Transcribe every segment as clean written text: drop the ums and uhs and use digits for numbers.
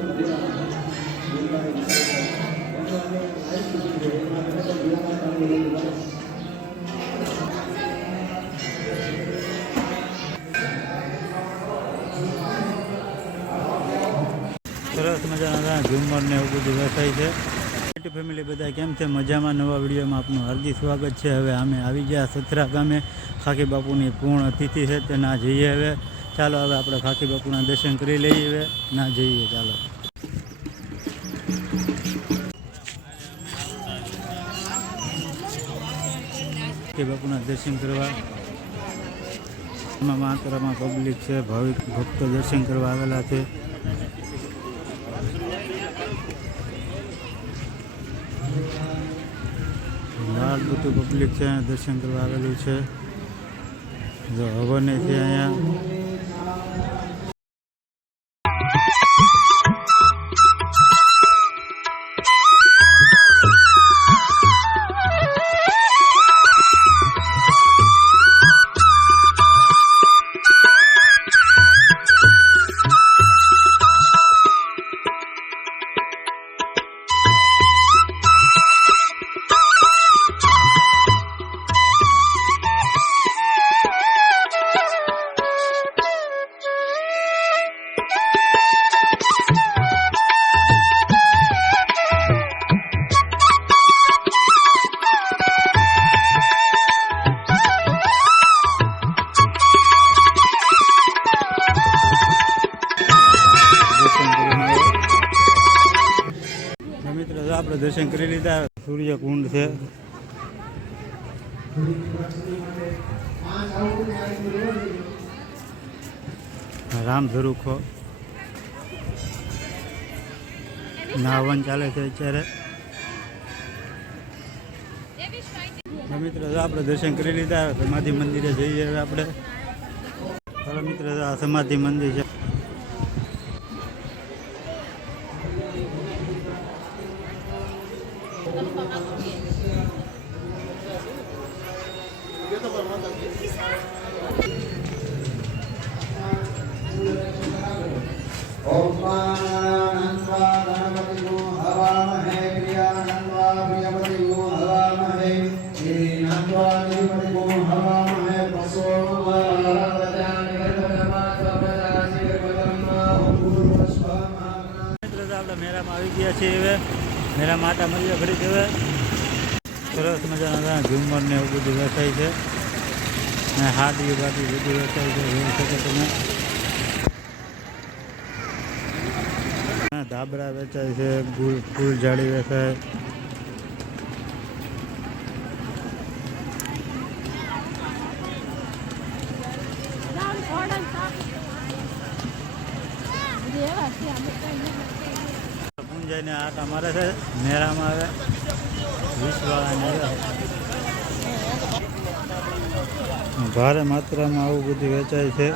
સરસ મજાના ઝુમર ને એવું બધું વેચાય છે। ફેમિલી બધા કેમ છે? મજામાં? નવા વિડીયોમાં આપનું હાર્દિક સ્વાગત છે। હવે અમે આવી ગયા સથરા ગામે। ખાકી બાપુની પૂર્ણ તિથિ છે તે ના જઈએ। હવે ચાલો હવે આપણે ખાકી બાપુના દર્શન કરી લઈએ। હવે ના જઈએ ચાલો। ખાકી બાપુના દર્શન કરવા માત્રામાં પબ્લિક છે, ભાવિક ભક્તો દર્શન કરવા આવેલા છે। લાલ બધું પબ્લિક છે, દર્શન કરવા આવેલું છે। જો હવન છે અહીંયા। આપણે દર્શન કરી લીધા। સૂર્યકુંડ છે, રામ ઝરૂખો નાવન ચાલે છે અત્યારે। મિત્રો આપણે દર્શન કરી લીધા। સમાધિ મંદિરે જઈએ હવે આપણે। ચાલો મિત્રો આ સમાધિ મંદિર છે। મેળામાં આવી ગયા છીએ। હવે મેળામાં આટા મળીએ ફરી હવે। સરસ મજાના ઝુમર ને એવું બધું વેચાય છે, અને હાડી બાડી બધું વેચાય છે। જોઈ શકો તમે ધાબળા વેચાય છે, ફૂલ જાળી વેચાય। પૂંજાઈને આટા મારે છે મેળામાં। હવે 20 વાળાને ભારે માત્રામાં આવું બધું વેચાય છે।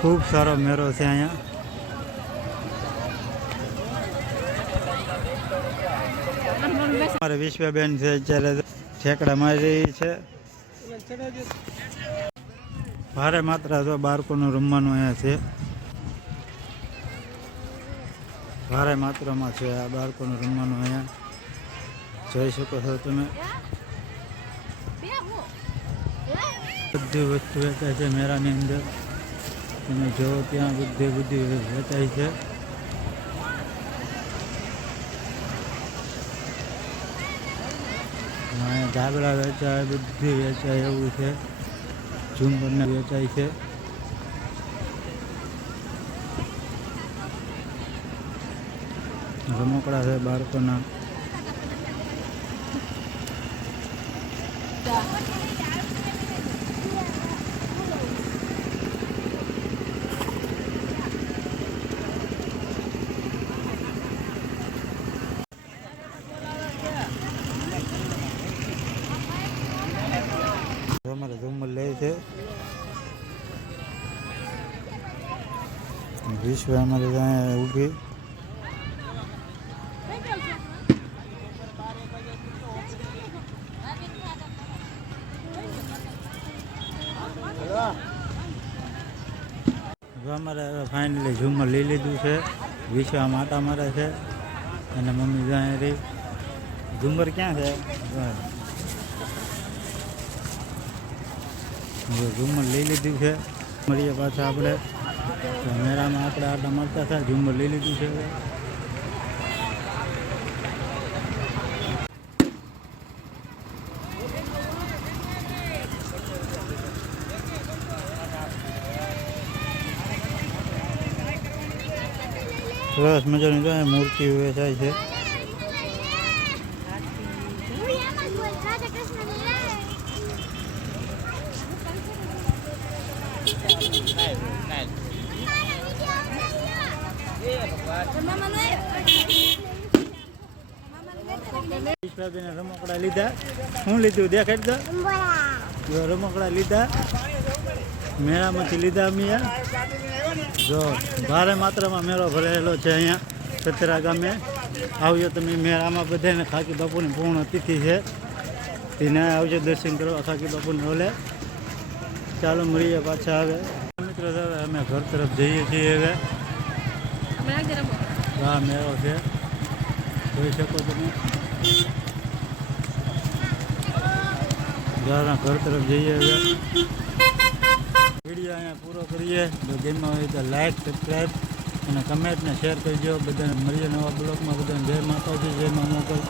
ખૂબ સારો મેળો છે અહીંયા। અમારે વિશ્વબેન છે અત્યારે ઠેકડા મારી રહી છે। ભારે માત્રા તો બાળકોનું રમવાનું અહીંયા છે, ભારે માત્રામાં છે આ બાળકોનું રમવાનું અહીંયા જોઈ શકો છો તમે। બધી વસ્તુ વેચાય છે મેળાની અંદર। તમે જો ત્યાં બધી વેચાય છે। અહીંયા ધાબળા વેચાય, બધી વેચાય એવું છે। ઝુમરને વેચાય છે। રમકડા છે બાળકોના। અમારે ઝુમર લે છે વિશ્વ અમારે ત્યાં ઊભી। તો અમારે હવે ફાઇનલી ઝુમર લઈ લીધું છે. વિશ્વા માટા મારે છે અને મમ્મી જાય રહી. ઝુમર ક્યાં છે? ઝુમર લઈ લીધું છે. મળીએ પાછા આપણે તો મેળામાં આપણે આટા મારતા હતા. ઝુમર લઈ લીધું છે. સરસ મજાની તો મૂર્તિ વેચાય છે. રમકડા લીધા. શું લીધું દેખાડ દો. રમકડા લીધા મેળામાંથી લીધા અમે. જો ભારે માત્રામાં મેળો ભરેલો છે અહીંયા સતરા ગામે. આવજો તમે મેળામાં બધાને. ખાકી બાપુની પૂર્ણ તિથિ છે. તેને આવજો દર્શન કરવા ખાકી બાપુને ઓલે. ચાલો મળીએ પાછા. હવે મિત્રો હવે અમે ઘર તરફ જઈએ છીએ. હવે આ મેળો છે જોઈ શકો તમે. ઘર તરફ જઈએ. હવે વિડીયો અહીંયા પૂરો કરીએ. જો ગેમમાં હોય તો લાઈક, સબસ્ક્રાઈબ અને કમેન્ટ ને શેર કરજો. બધાને મળીએ નવા બ્લોગમાં. બધાને જય માતાજી, જય મા મોગલ.